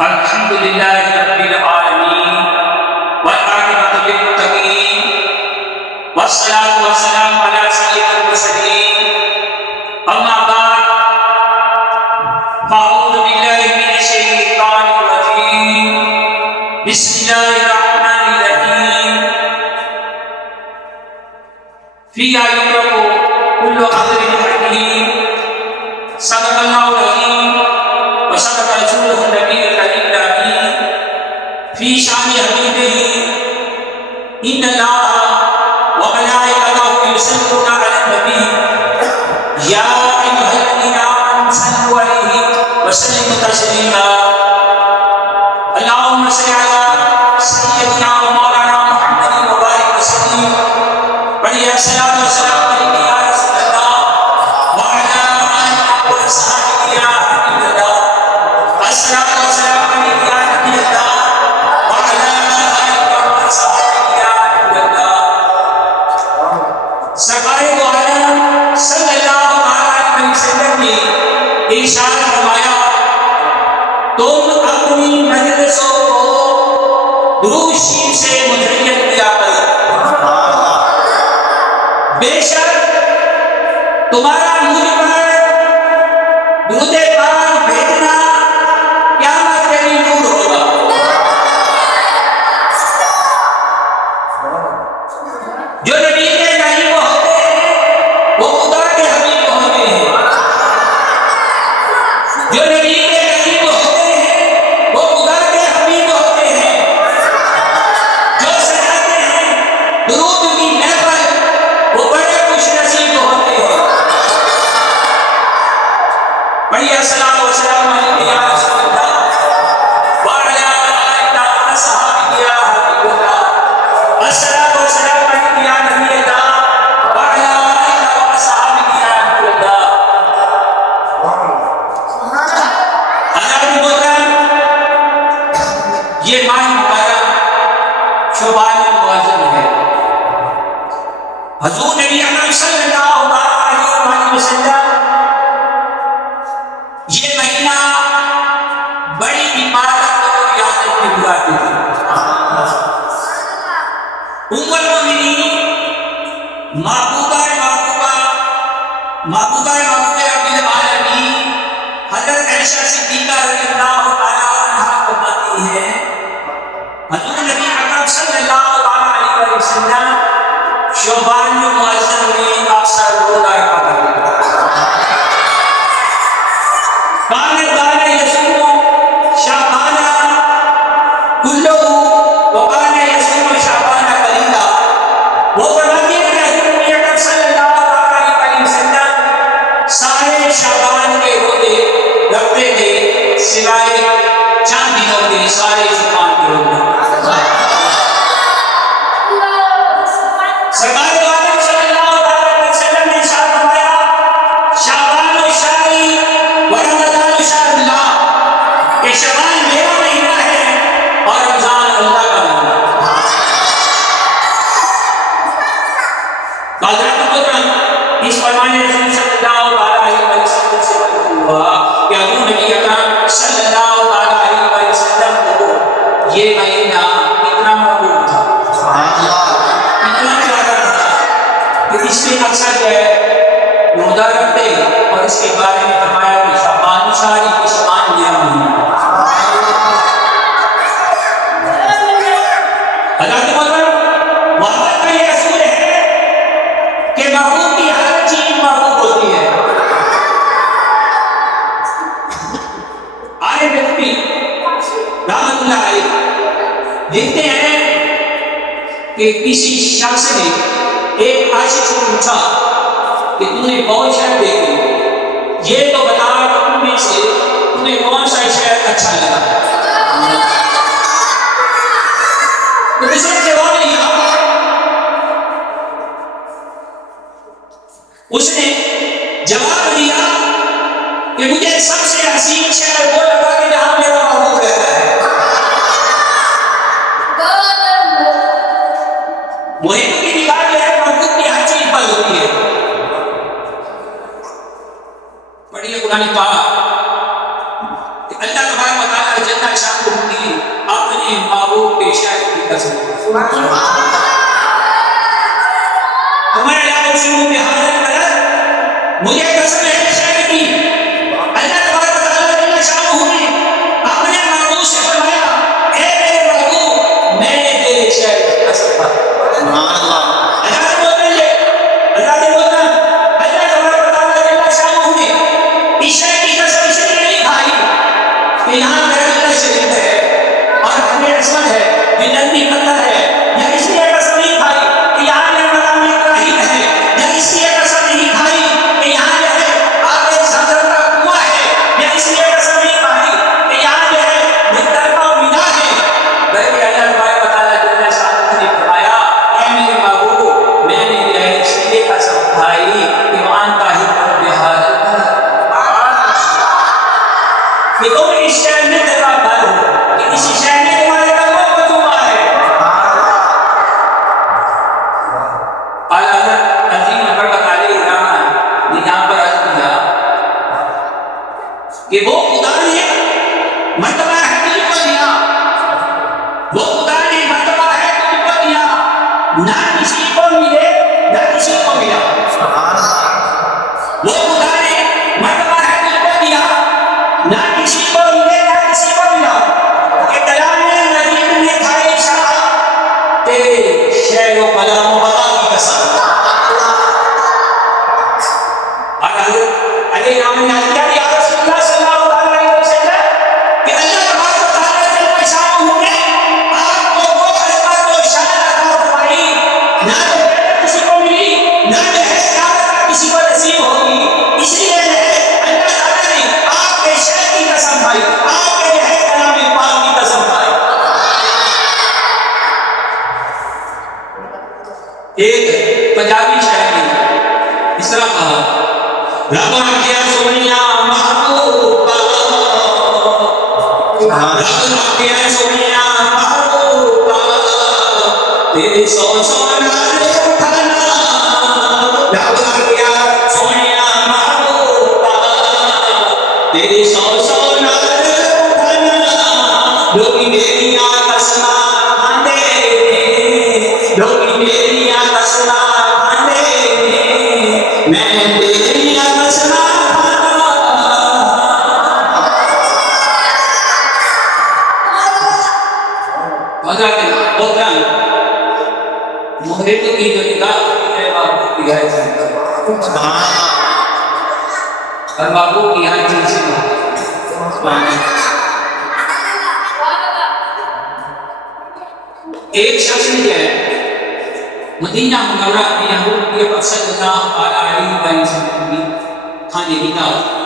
الحمد لله رب العالمين والعاقبة للمتقين والصلاة والسلام على سيد المرسلين أما بعد فأعوذ بالله من الشيطان الرجيم بسم الله الرحمن الرحيم فيها يفرق كل أمر حكيم صدق الله العظيم وصدق رسوله النبي الكريم الأمين في شأن حبيبه إن الله وملائكته يصلون على النبي يا أيها الذين آمنوا صلوا عليه وسلموا تسليما اللهم صل على سيدنا ومولانا محمد وبارك وسلم وعليه الصلاة والسلام عليك يا رسول الله وعلى آله وصحبه يا حبيب الله الصلاة والسلام عليك يا نبي الله وعلى آله وصحبه يا حبيب الله سرکار دو عالم صلی اللہ علیہ وسلم نے ارشاد فرمایا تم اپنی مجلسوں کو درود شریف سے مزین کیا کرو بے شک تمہارا مجھ پر درود پاک بھیجنا قیامت کے دن دور ہوگا جو نبی کے قریب ہوتے ہیں وہ خدا کے حبیب ہوتے ہیں جو نبی کے قریب ہوتے ہیں وہ خدا کے حبیب ہوتے ہیں جو سجاتے ہیں درود کی محفل وہ بڑے خوش نصیب ہوتے ہیں پڑھیے الصلاۃ والسلام علیک یا رسول اللہ وعلی آلہ وصحبہ یا حبیب اللہ الصلاۃ والسلام علیک یا نبی اللہ وعلی آلہ وصحبہ یا حبیب اللہ حضرات محترم یہ ماہ مبارک شعبان المعظم ہے حضور نبی اکرم صلی اللہ علیہ وسلم یہ مہینہ بڑی عبادت اور عیادت میں گزارتے تھے ام المؤمنین محبوبہ رب العالمین حضرت عائشہ صدیقہ رضی اللہ تعالی عنہا فرماتی ہے حضور نبی اکرم صلی اللہ علیہ وسلم شعبان المعظم میں اکثر روزہ رکھا کرتے تھے كان يصوم شعبان كله وكان يصوم شعبان قليلا وہ فرماتے ہیں کہ حضور نبی اکرم صلی اللہ علیہ وسلم سارے شعبان کے روزے رکھتے تھے سوائے چند دنوں کے سارے شعبان کے روزے سرکار دو عالم صلی اللہ علیہ وسلم نے ارشاد فرمایا شعبان شہری ورمضان شہر اللہ کہ شعبان میرا مہینہ ہے اور رمضان اللہ کا مہینہ حضرت محترم اس فرمان رسول صلی اللہ علیہ وسلم سے معلوم ہوا کہ حضور نبی اکرم صلی اللہ علیہ وسلم کو یہ مہینہ اتنا محبوب تھا اتنا پیارا تھا کہ اس میں اکثر جو ہے روزہ رکھتے اور اس کے بارے میں فرمایا کہ شعبان شہری کی شعبان میرا مہینہ حضرت محترم محبت کا یہ اصول ہے کہ محبوب کی ہر چیز محبوب ہوتی ہے عارف نبی رحمت اللہ علیہ لکھتے ہیں کہ کسی شخص نے ایک عاشق سے پوچھا کہ تم نے بہت شہر دیکھے یہ تو بتا کہ ان میں سے تمہیں کون سا شہر اچھا لگا تو اس نے جواب دیا اس نے جواب دیا کہ مجھے سب سے حسین شہر وہ لگا کہ جہاں میرا محبوب رہتا ہے محب کی نگاہ جو ہے محبوب کی ہر چیز پر ہوتی ہے پڑھیے قرآن پاک اپنے محبوب کے شہر کی قسم ہمارے علاقے شروع میں حاضر کرد مجھے قسم ہے شہر کی اللہ تبارک و تعالیٰ نے شاہ نے اپنے محبوب سے فرمایا اے میرے محبوب میں نے تیرے شہر کی قسم کھائی یہاں میرا شریف ہے اور ہمیں عصمت ہے یہ نندی پتھر ہے یا اس لیے قسم نہیں کھائی کہ یہاں یہ مقام ابراہیم ہے یا اس لیے قسم نہیں کھائی کہ یہاں جو ہے آب زمزم کا کنواں ہے یا اس لیے قسم نہیں کھائی کہ یہاں جو ہے مترفہ و مینا ہے بلکہ اللہ تبارک و تعالیٰ جل شانہ نے فرمایا اے میرے محبوب میں نے جو ہے اس لیے قسم کھائی کہ وہاں کا ہی قرب حاضر کہ تم اس شہر میں تیرا گھر ہو کہ اسی شہر میں تمہارے قدموں کو چوما ہے اعلیٰ حضرت عظیم برکت علیہ الرحمہ نے یہاں پر عرض کیا کہ وہ خدا نے مرتبہ ہے تجھ کو دیا وہ خدا نے مرتبہ ہے تجھ کو دیا نہ کسی کو ملے نہ کسی کو ملا وہ خدا نے مرتبہ ہے تجھ کو دیا نہ کسی کو ملے نہ کسی کو ملا کہ کلام ندیم نے کھائی شاہ تیرے شعر و کلام و بقا کی قسم اور حضرت علیہ السلام نے کیا یا رسول اللہ صلی اللہ علیہ وسلم کہ اللہ تبارک و تعالیٰ جل شانہ نے آپ کو وہ خدمت و شان عطا فرمائی نہ تو جنت کسی کو ملی نہ جو ہے قیامت کسی کو نصیب ہوگی اس لیے جو ہے اللہ تعالیٰ نے آپ کے شہر کی قسم کھائی آپ کے جو ہے کلام پاک کی قسم کھائی ایک پنجابی شاعر نے اس طرح کہا رب کیا سونیا محبوبا رب کیا سونیا محبوبا تیرے سو سو نال اٹھانا رب کیا سونیا محبوبا تیرے سو سو نال اٹھانا لوگ میری قسماں کھاندے نے لوگ میری قسماں کھاندے نے میں تیری قسماں محرم کی جو نگاہ ہوتی ہے محبوب کی ہے اور محبوب کی ہر چیز سے ایک شخص نے ہے مدینہ منورہ میں یہود کے پر صلی اللہ علیہ وسلم کی کھانے کی دعوت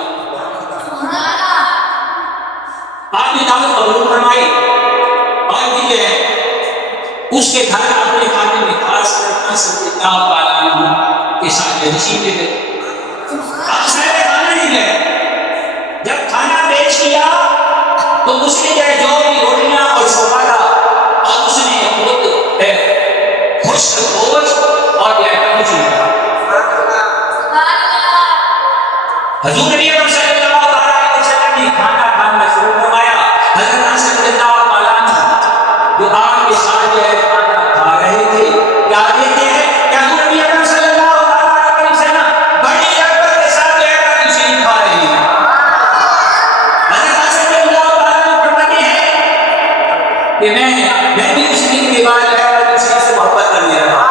آپ نے دعوت قبول فرمائی اور بھی جو ہے اس کے گھر اپنے خانے میں خاص کر صلی اللہ علیہ وسلم کے ساتھ تشریف لے گئے آپ صاحب کھانا نہیں گئے جب کھانا پیش کیا تو اس نے جو بھی روٹیاں اور شوربہ تھا اور اس نے خود خشک گوشت اور کچھ نہیں تھا حضور نبی اکرم صلی اللہ علیہ وسلم نے کھانا کھانا شروع فرمایا حضرت صلی اللہ علیہ وسلم جو آپ کے ساتھ جو ہے کھانا کھا رہے تھے کیا کہتے ہیں کہ حضور نبی اکرم صلی اللہ علیہ وسلم بڑی رغبت کے ساتھ جو ہے قرآن شریف کھا رہے ہیں حضرت صلی اللہ علیہ وسلم فرماتے ہیں کہ میں بھی اس دن کے بعد قرآن شریف سے محبت کرنے لگا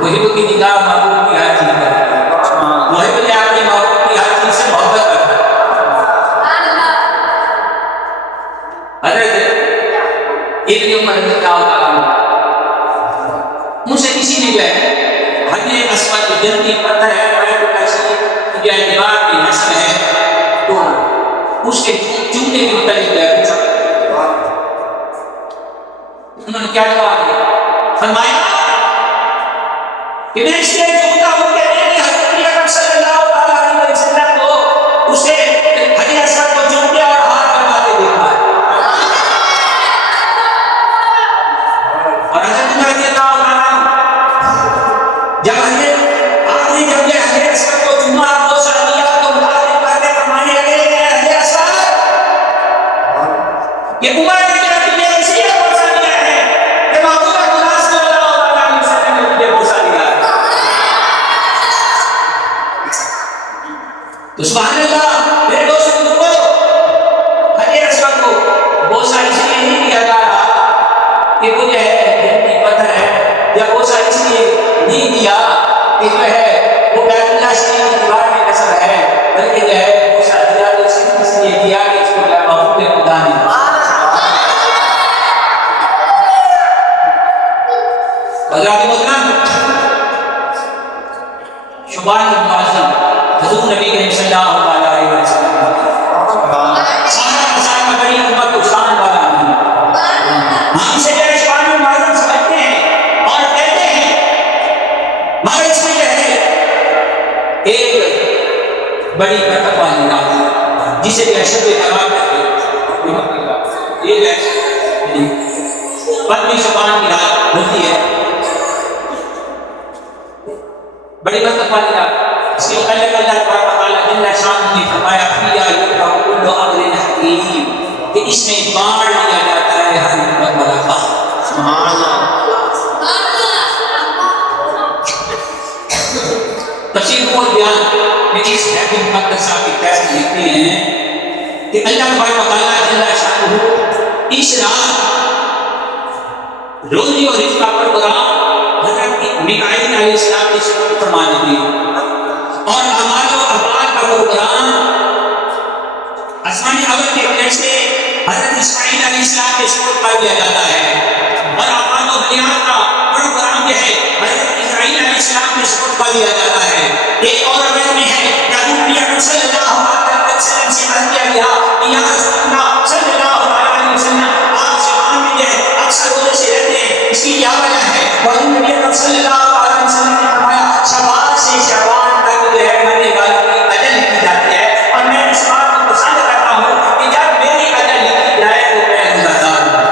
محب کی نگاہ محبوب کی ہر چیز کرتا ہے محب نے اپنے محبوب کی ہر چیز سے محبت کرتا ہے حضرت ابن عمر رضی اللہ تعالیٰ عنہ مجھ سے کسی نے جو ہے حجر اسود جو جنتی پتھر ہے جو ہے دیوار کی نسل ہے تو اس کے چومنے کے متعلق جو ہے پوچھا انہوں نے کیا جواب دیا فرمایا کہ میں اس لیے چومتا ہوں کہ میں نے حضرت نبی اکرم صلی اللہ علیہ وسلم کو اسے حجر اسود کو چومتے اور ہاتھ لگاتے دیکھا ہے اور حضرت عمر رضی اللہ عنہ جب آپ نے جب یہ حجر اسود کو چوما بوسہ دیا تو مخاطب پڑھتے فرمانے لگے کہ حجر اسود عمر کی طرف تجھے اس لیے بوسہ دیا ہے کہ محبوب خدا صلی اللہ علیہ وسلم نے تجھے بوسہ دیا ہے. تو سبحان اللہ میرے دوست بزرگوں، حضرت اسود کو بوسہ اس لیے نہیں دیا جا رہا کہ وہ جو ہے دھرتی پتھر ہے، یا بوسہ اس لیے نہیں دیا کہ جو ہے وہ بیت اللہ شریف کی دیوار میں نصب ہے، بلکہ جو ہے بوسہ دیا تو صرف اس لیے دیا کہ اس کو محبوب خدا نے. حضرات محترم، شعبان المعظم حضور نبی کریم صلی اللہ علیہ وسلم سارا مسائل بڑی امت کو شان والا نہیں. ہم سے جو شعبان المعظم سمجھتے ہیں اور کہتے ہیں، مگر اس میں جو ہے ایک بڑی برکت والی رات ہے جسے کہ شب قرار کہتے ہیں. یہ ہے پندرہویں شعبان کی رات ہوتی ہے، بڑی برکت والی رات. اس کے متعلق اللہ تبارک و تعالیٰ جل شانہ نے فرمایا فیہا یفرح کل امر حکیم، کہ اس میں بانٹ دیا جاتا ہے ہر حکمت والا کام. سبحان اللہ. تفسیر اور بیان میں اس حدیث مقدسہ کی تفسیر لکھتے ہیں کہ اللہ تبارک و تعالیٰ جل شانہ اس رات روزی اور رزق کا پروگرام حضرت میکائیل علیہ السلام کے سپرد فرما دیتے ہیں، اور اعمال و افعال کا پروگرام آسمانی اول کے فرشتے حضرت اسماعیل علیہ السلام کے سپرد کر دیا جاتا ہے، اور افعال و بنیاد کا پروگرام جو ہے حضرت اسماعیل علیہ السلام کے سپرد کر دیا جاتا ہے. ایک اور روایت میں ہے کہ حضور نبی اکرم صلی اللہ علیہ وسلم سے عرض کیا گیا کہ یا رسول اللہ صلی اللہ علیہ وسلم، آپ شعبان میں جو ہے اکثر روزے سے رہتے ہیں، اس کی کیا وجہ ہے؟ حضور نبی اکرم صلی اللہ علیہ وسلم نے فرمایا شعبان سے شعبان تک جو ہے مرنے والوں کی اجل لکھی جاتی ہے، اور میں اس بات کو پسند کرتا ہوں کہ جب میری اجل لکھی جائے تو میں روزہ دار ہوں.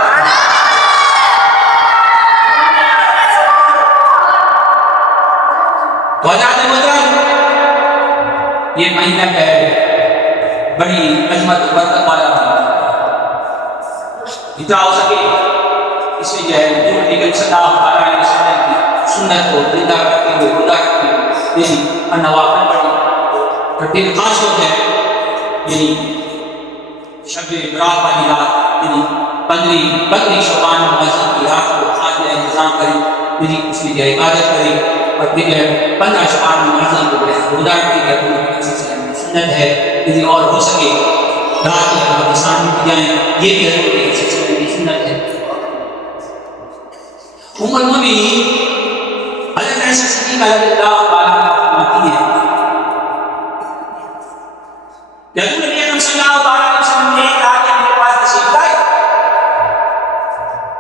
تو حضرات محترم، یہ مہینہ ہے بڑی عظمت و برکت والا مہینہ، جتنا ہو سکے اس میں جو ہے حضور نبی صلی اللہ علیہ وسلم کی سنت کو زندہ کرتے ہوئے خدا کی یعنی نوافل پڑھی. دن خاص طور ہے یعنی شب برات والی رات، یعنی پندرہویں شعبان المعظم کی رات کو خاص انتظام کریں، یعنی اس میں جو عبادت کریں، اور پھر جو ہے 15 شعبان المعظم کو خدا کی سنت ہے یعنی اور ہو سکے رات کی انتظام کی جائیں، یہ بھی حضور کی سنت ہے. ام المؤمنین حضرت عائشہ صدیقہ رضی اللہ تعالیٰ عنہا فرماتی ہے کہ حضور نبی اکرم صلی اللہ علیہ وسلم نے کہا کہ میرے پاس تشریف لائے،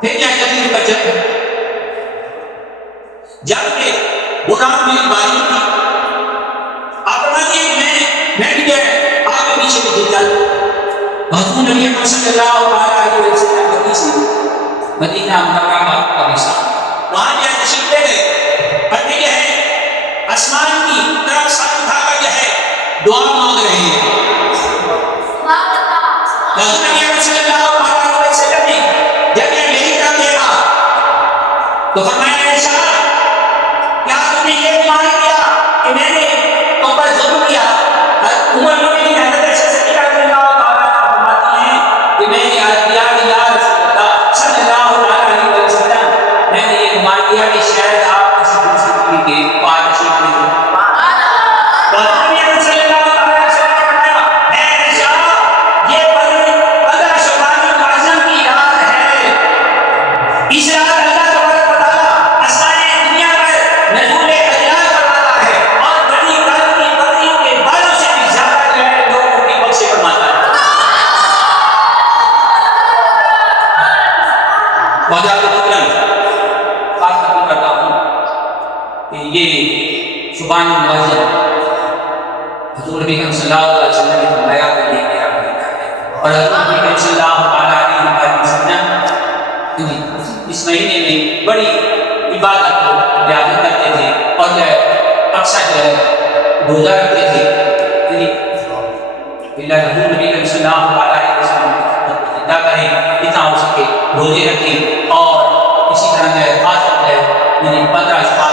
پھر کیا تکلیف کا جب جبکہ وہ رات میری باری تھی، آپ فرماتی ہے کہ میں بھی جو ہے آپ کے پیچھے بھی جل جاتا. حضور نبی اکرم صلی اللہ علیہ وسلم مدینہ منورہ کا نشان وہاں جو ہے تشریف لے گئے، اور یہ ہے آسمان کی طرف سر اٹھا کر جو ہے دعا مانگ رہے ہیں. حضور نبی اکرم صلی اللہ علیہ وسلم نے جب یہ میری طرف دیکھا تو فرمایا عائشہ کیا تم نے یہ گمان کیا کہ میں نے تم پر ظلم کیا؟ ام المؤمنین حضرت عائشہ صدیقہ رضی اللہ تعالیٰ عنہا فرماتی ہیں کہ میں نے عرض کیا کہ یا رسول اللہ صلی اللہ علیہ وسلم، میں نے یہ گمان کیا کہ شاید آپ کسی دوسری کلی کے پاس تشریف لے گئے. تو حضور نبی اکرم صلی اللہ علیہ وسلم نے فرمایا اے عائشہ، یہ 15 شعبان المعظم کی رات ہے، اس رات اللہ تبارک و تعالیٰ آسمان دنیا پر نزول اجلال فرماتا ہے، اور بڑی قدر کی بکریوں کے بالوں سے بھی زیادہ جو ہے لوگوں کی بخشش فرماتا ہے. وجہ خاص طور کرتا ہوں کہ یہ شعبان المعظم حضور نبی صلی اللہ علیہ وسلم نے فرمایا کہ یہ میرا مہینہ ہے، اور حضور نبی صلی اللہ علیہ وسلم اس مہینے میں بڑی عبادت کو بیان کرتے تھے، اور جو ہے اکثر جو ہے روزہ رکھتے تھے. حضور نبی صلی اللہ علیہ وسلم زندہ کریں اتنا روزے رکھے اور اسی طرح جو ہے خاص وقت ہے یعنی 15 سال